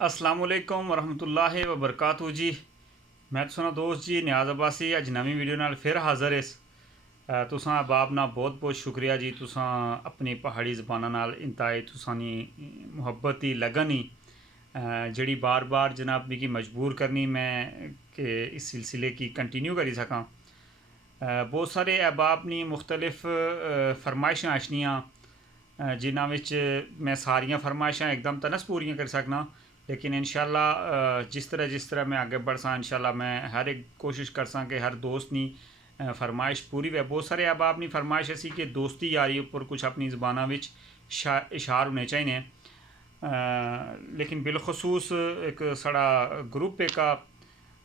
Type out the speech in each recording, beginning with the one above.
अस्सलामुअलैकुम वरहमतुल्लाहि वबरकातुहू जी। मैं तुसां दोस्त जी नियाज अब्बासी अज नवीं वीडियो नाल फिर हाज़र इस तुसां अहबाब ना बहुत बहुत शुक्रिया जी। तुसां अपनी पहाड़ी ज़बाना नाल इंतहाई तुसानी मुहब्बत दी लगन ही जड़ी बार बार जनाब मिगी मजबूर करनी मैं कि इस सिलसिले की कंटिन्यू करी सकां। बहुत सारे अहबाब नी मुख्तलिफ फरमाइशां अछनियां जिन्हां विच मैं सारियां फरमाइशां एकदम तनस पूरियां कर सकना, लेकिन इंशाल्लाह जिस तरह मैं आगे बढ़सा इंशाल्लाह मैं हर एक कोशिश करसा कि हर दोस्त नी फरमाइश पूरी वे। बहुत सारे अहबाब नी फरमाइश ऐसी कि दोस्ती यारी उपर कुछ अपनी ज़बाना विच इशार होने चाहिए, लेकिन बिलखसूस एक साड़ा ग्रुप एक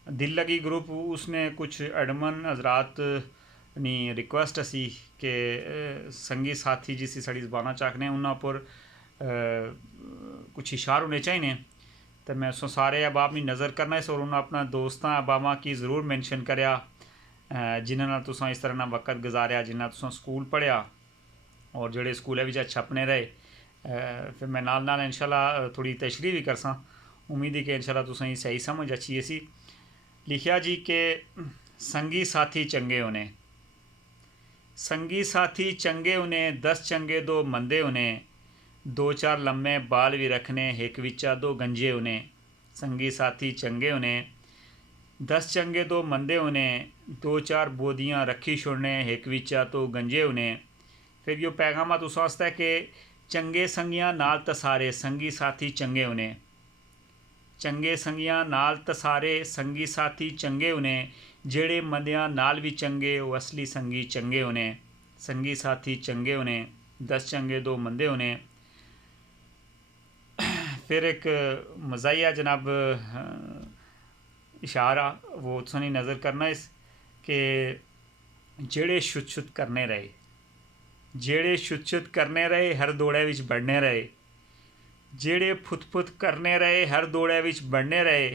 दिल लगी ग्रुप उसने कुछ एडमन हजरात नी रिक्वेस्ट असी कि संगी साथी जिसी साड़ी ज़बाना चाकने उन्होंने पर कुछ इशार होने चाहिए। तो मैं सो सारे अहबाब नी नज़र करना इस और उन्होंने अपना दोस्तां अहबाबा की ज़रूर मैंशन करया जिन्होंने तुसां इस तरह ना वक्त गुजारिया जिन्हें तुसां स्कूल पढ़िया और जोड़े स्कूल छपने रहे। फिर मैं नाल नाल इंशाल्लाह थोड़ी तशरीह भी करसा। उम्मीद है कि इंशाल्लाह तुसें सही समझ अच्छी ऐसी लिखिया जी कि संगी साथी चंगे होने, संगी साथी चंगे होने 10 चंगे दो मंदे होने, 2-4 लम्मे बाल भी रखने हिक विचा दो गंजे होने। संगी साथी चंगे होने 10 चंगे दो मंदे होने, 2-4 बोदियाँ रखी छुड़ने हिक विचा तो गंजे होने। फिर यो पैगाम तुस आस्ते कि चंगे संगियां नाल तसारे संगी साथी चंगे होने, चंगे संगियां नाल तसारे संगी साथी चंगे होने, जेड़े मंदियां नाल भी चंगे वो असली संगी चंगे होने। संगी साथी चंगे होने 10 चंगे दो मंदे होने। फिर एक मज़ाइया जनाब इशारा वो तुसानी नज़र करना इस कि जेड़े छुत छुत करने रहे, जेड़े छुत छुत करने रहे हर दौड़े विच बढ़ने रहे, जेड़े फुत फुत करने रहे हर दौड़े विच बढ़ने रहे,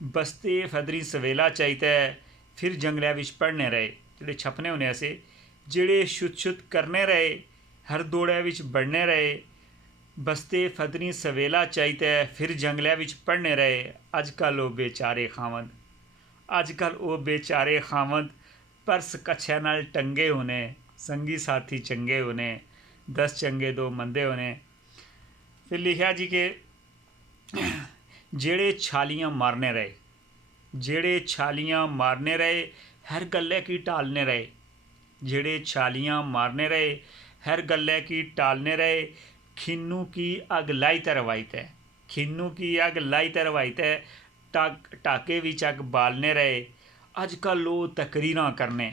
बस्ते फदरी सवेला चाहिए फिर जंगलिया विच पढ़ने रहे। जेड़े छपने होने ऐसे जेड़े छुत छुत करने रहे हर दौड़े विच बढ़ने रहे, बस्ते फदरी सवेला चाहिए फिर जंगलिया विच पढ़ने रहे। अजकल वो बेचारे खावंद, अजकल वो बेचारे खावंद परस कच्छे नाल टंगे होने, संगी साथी चंगे होने 10 चंगे दो मंदे होने। फिर लिखा जी कि जेड़े छालियाँ मारने रहे, जेड़े छालियाँ मारने रहे हर गल्ले की टालने रहे, जेड़े छालियाँ मारने रहे हर गल्ले की टालने रहे, खिन्नू की अग लाई तरवाइत है, खिन्नू की अग लाई तरवाइत है, टाके विच अग बालने रहे। अजकल लोग तकरीरां करने,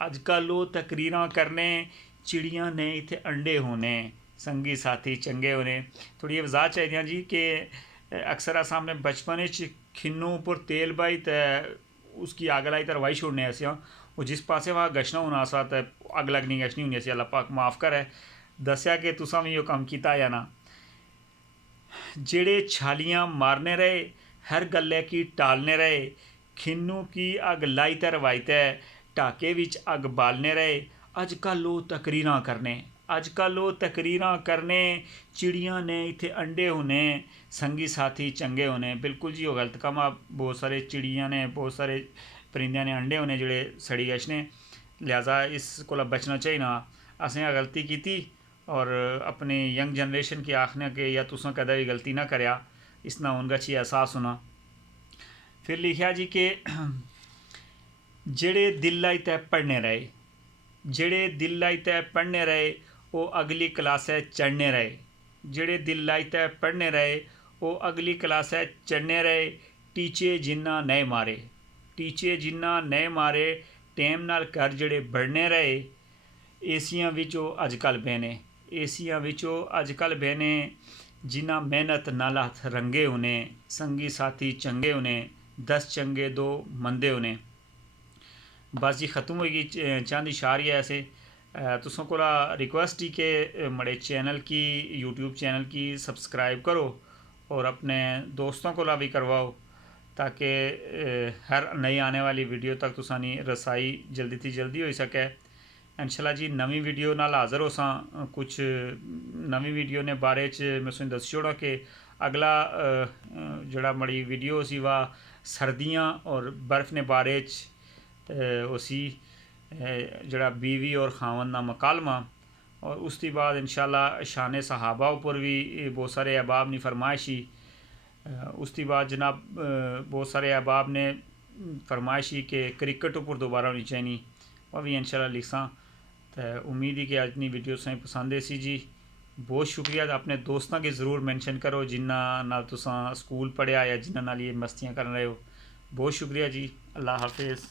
अजकल लोग तकरीरां करने, चिड़ियां ने इत्थे अंडे होने, संगी साथी चंगे होने। थोड़ी वजाहत चाहिए जी कि अक्सर अस अपने बचपन खिन्नू पर तेल बाई तो उसकी अग लाई तो रवाई छोड़ने असियां वो जिस पासे वह गशना होना सा तो अग लगनी गशनी होनी सी। अल्लाह पाक माफ़ करे दसिया कि तुसां भी यो कम किया या ना। जेड़े छालियाँ मारने रहे हर गल्ले की टालने रहे, खिन्नू की अग लाई तो रवायत है टाके विच अग बालने रहे। अजकल लोग तकरीरां करने, अजकल लोग तकरीरां करने, चिड़ियां ने इत्थे अंडे होने, संगी साथी चंगे होने। बिल्कुल जी वो गलत कम आ। बहुत सारे चिड़ियां ने बहुत सारे परिंदे ने अंडे होने जेड़े सड़ी गशने, लिहाजा इस कोला बचना चाहिए ना। असें गलती की और अपने यंग जनरेशन की आखने के या तुसा कदा भी गलती ना करया इसना उनका अच्छी एहसास होना। फिर लिखा जी कि जेड़े दिल लाई तय पढ़ने रहे, जेड़े दिल लाई तय पढ़ने रहे वो अगली क्लासै चढ़ने रहे, जेड़े दिल लाई तय पढ़ने रहे वो अगली क्लासै चढ़ने रहे। टीचे जिन्ना नए मारे, टीचे जिन्ना नए मारे, टैम नाल घर जेड़े बढ़ने रहे। एसियां विचों अजकल बहने, एसियां विचों अजकल बहने, जिन्ना मेहनत नाल हत्थ रंगे होने, संगी साथी चंगे होने 10 चंगे दो मंदे होने। बस जी ख़त्म होगी चंद इशारे ऐसे तुसों को रिक्वेस्ट ही कि मड़े चैनल की यूट्यूब चैनल की सब्सक्राइब करो और अपने दोस्तों को भी करवाओ ताकि हर नई आने वाली वीडियो तक तुसानी रसाई जल्दी थी जल्दी हो सके। इंशाल्लाह जी नवी वीडियो नाल हाज़र हो सा। कुछ नवी वीडियो ने बारे च मैं तुसें दस्सी छोड़ा कि अगला जड़ा मड़ी वीडियो सी वा सर्दियाँ और बर्फ़ ने बारे उसी जड़ा बीवी और खावन का मकालमा और उसके बाद इंशाल्लाह शान सहाबा उपर भी बहुत सारे अहबाब ने फरमाइशी उसके बाद जनाब बहुत सारे अहबाब ने फरमाइशी कि क्रिकेट उपर दोबारा होनी चाहिए वह भी इंशाल्लाह लिखा। तो उम्मीद है कि अज की वीडियो तुसें पसंद है सी जी। बहुत शुक्रिया। अपने दोस्तों के ज़रूर मेंशन करो जिन्हां नाल तुसां स्कूल पढ़िया या जिन्हां नाल ये मस्तियां कर रहे हो। बहुत शुक्रिया जी। अल्लाह हाफिज़।